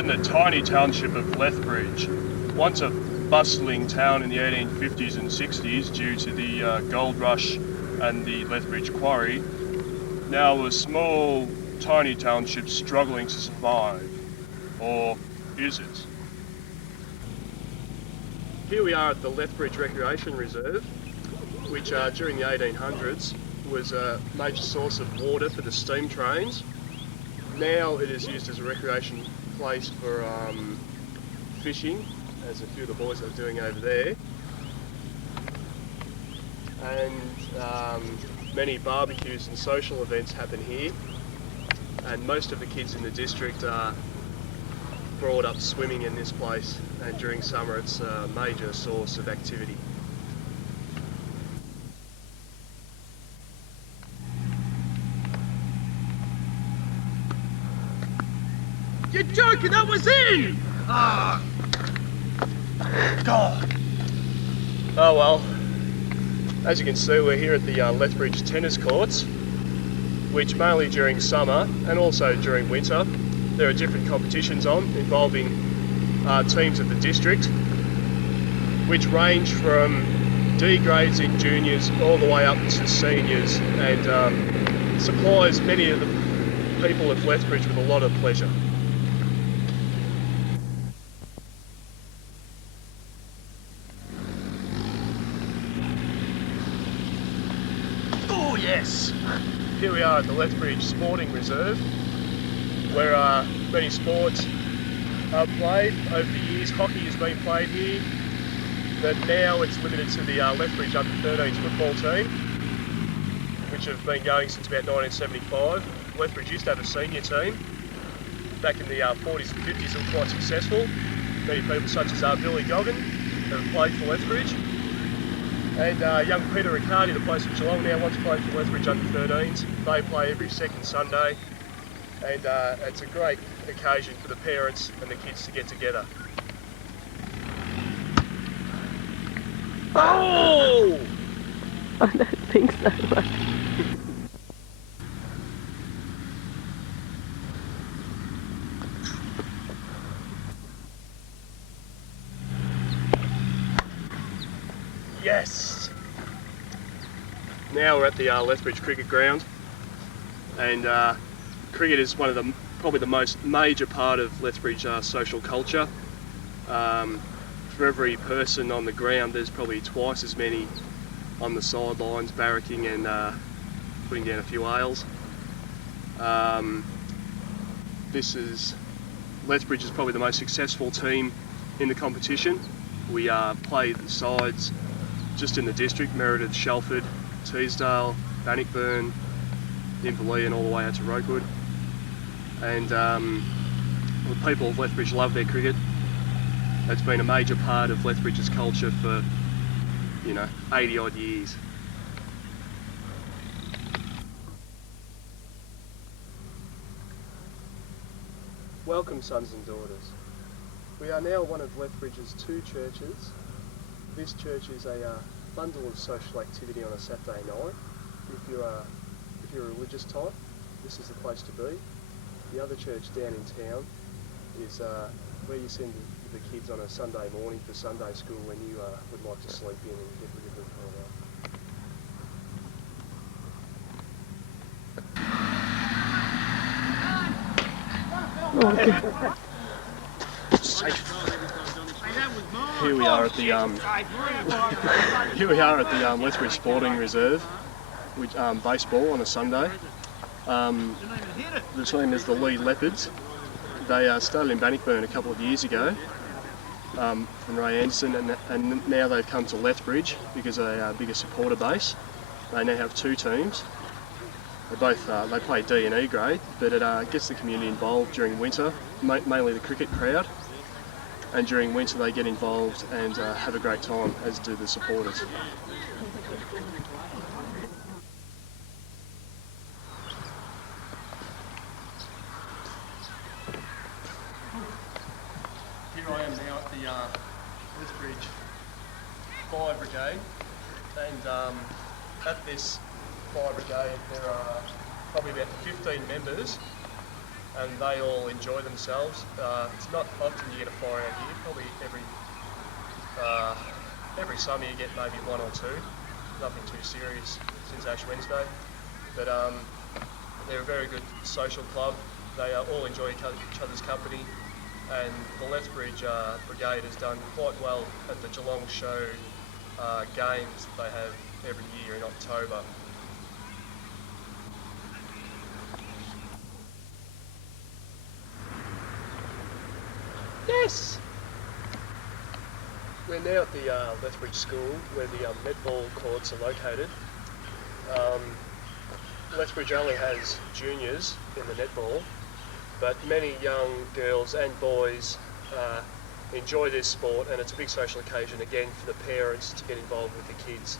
in the tiny township of Lethbridge, once a bustling town in the 1850s and 60s due to the gold rush and the Lethbridge quarry, now a small, tiny township struggling to survive. Or is it? Here we are at the Lethbridge Recreation Reserve, which during the 1800s was a major source of water for the steam trains. Now it is used as a recreation place for fishing, as a few of the boys are doing over there. And many barbecues and social events happen here. And most of the kids in the district are brought up swimming in this place, and during summer it's a major source of activity. You're joking, that was in! Ah! God! Oh well, as you can see, we're here at the Lethbridge tennis courts, which mainly during summer and also during winter there are different competitions on involving teams of the district, which range from D grades in juniors all the way up to seniors, and supplies many of the people of Lethbridge with a lot of pleasure. Oh yes! Here we are at the Lethbridge Sporting Reserve, where many sports are played. Over the years, hockey has been played here, but now it's limited to the Lethbridge under-13s football team, which have been going since about 1975. Lethbridge used to have a senior team. Back in the 40s and 50s, it was quite successful. Many people such as Billy Goggin have played for Lethbridge. And young Peter Riccardi, that plays for Geelong now, once played for Lethbridge under-13s. They play every second Sunday, and it's a great occasion for the parents and the kids to get together. Oh! I don't think so. Yes! Now we're at the Lethbridge cricket ground, and cricket is one of the probably the most major part of Lethbridge social culture. For every person on the ground, there's probably twice as many on the sidelines barracking and putting down a few ales. Lethbridge is probably the most successful team in the competition. We play the sides just in the district: Meredith, Shelford, Teesdale, Bannockburn, Inverleigh, and all the way out to Rokewood. And the people of Lethbridge love their cricket. It's been a major part of Lethbridge's culture for, 80 odd years. Welcome, sons and daughters. We are now one of Lethbridge's two churches. This church is a bundle of social activity on a Saturday night. If you're a religious type, this is the place to be. The other church down in town is where you send the kids on a Sunday morning for Sunday school when you would like to sleep in and get rid of them for a while. Here we are at the Lethbridge Sporting Reserve, which baseball on a Sunday. The team is the Leopards. They started in Bannockburn a couple of years ago from Ray Anderson, and now they've come to Lethbridge because of a bigger supporter base. They now have two teams. They play D and E grade, but it gets the community involved during winter, mainly the cricket crowd. And during winter they get involved and have a great time, as do the supporters. Here I am now at the Lethbridge Fire Brigade, and at this Fire Brigade there are probably about 15 members and they all enjoy themselves. It's not often you get a fire out here, probably every summer you get maybe one or two, nothing too serious since Ash Wednesday, but they're a very good social club. They all enjoy each other's company, and the Lethbridge Brigade has done quite well at the Geelong Show games that they have every year in October. Yes! We're now at the Lethbridge School where the netball courts are located. Lethbridge only has juniors in the netball, but many young girls and boys enjoy this sport, and it's a big social occasion again for the parents to get involved with the kids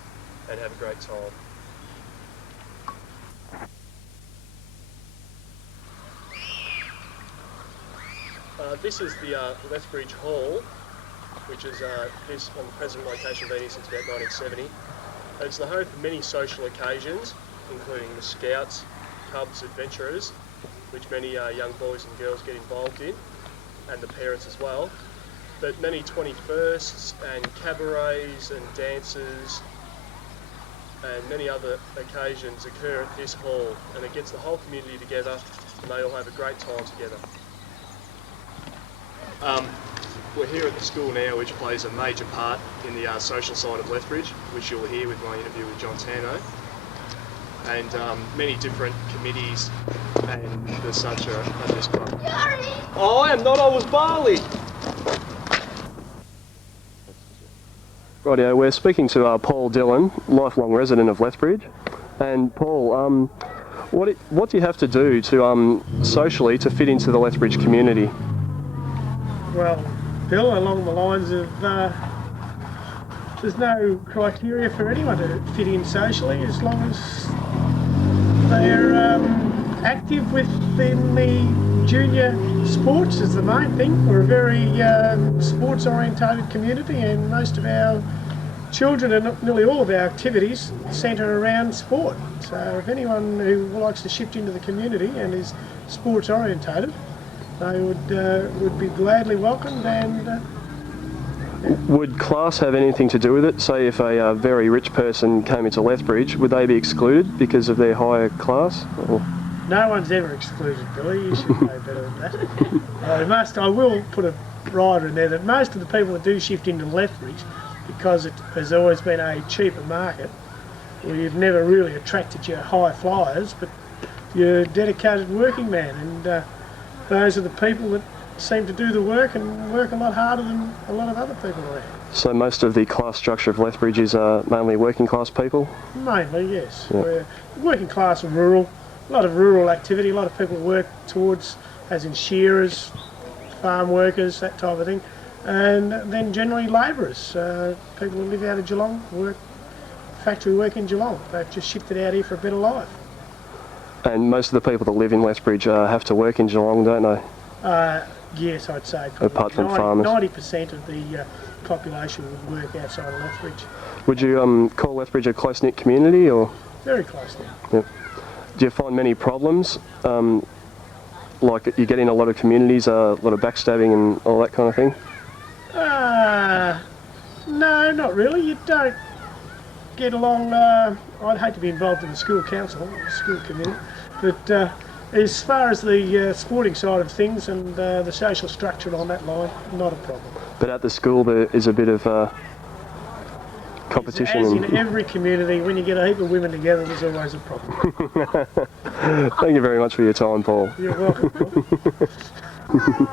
and have a great time. This is the Lethbridge Hall, which is this on the present location been here since about 1970. It's the home for many social occasions, including the Scouts, Cubs, Adventurers, which many young boys and girls get involved in, and the parents as well. But many 21sts and cabarets and dances and many other occasions occur at this hall, and it gets the whole community together and they all have a great time together. We're here at the school now, which plays a major part in the social side of Lethbridge, which you'll hear with my interview with John Tano. And many different committees and the such are at this club. Oh, I am not, I was Barley! Rightio, we're speaking to Paul Dillon, lifelong resident of Lethbridge. And Paul, what do you have to do to socially to fit into the Lethbridge community? Well, Bill, along the lines of there's no criteria for anyone to fit in socially as long as they're active within the junior sports is the main thing. We're a very sports orientated community, and most of our children and nearly all of our activities centre around sport. So if anyone who likes to shift into the community and is sports orientated, they would be gladly welcomed. And would class have anything to do with it? Say if a very rich person came into Lethbridge, would they be excluded because of their higher class? Or? No one's ever excluded, Billy. You should know better than that. I will put a rider in there that most of the people that do shift into Lethbridge, because it has always been a cheaper market, we've never really attracted your high flyers, but your dedicated working man, and those are the people that seem to do the work and work a lot harder than a lot of other people around. So most of the class structure of Lethbridge is mainly working class people? Mainly, yes. Yeah. We're working class and rural. A lot of rural activity, a lot of people work towards, as in shearers, farm workers, that type of thing. And then generally labourers, people who live out of Geelong, factory work in Geelong. They've just shifted out here for a better life. And most of the people that live in Lethbridge have to work in Geelong, don't they? Yes, I'd say probably. Apart from farmers? 90% of the population would work outside of Lethbridge. Would you call Lethbridge a close-knit community, or? Very close now. Yep. Do you find many problems? Like you get in a lot of communities, a lot of backstabbing and all that kind of thing? No, not really. You don't get along. I'd hate to be involved in the school council, the school committee, but as far as the sporting side of things and the social structure on that line, not a problem. But at the school there is a bit of competition. As in every community, when you get a heap of women together, there's always a problem. Thank you very much for your time, Paul. You're welcome, Paul.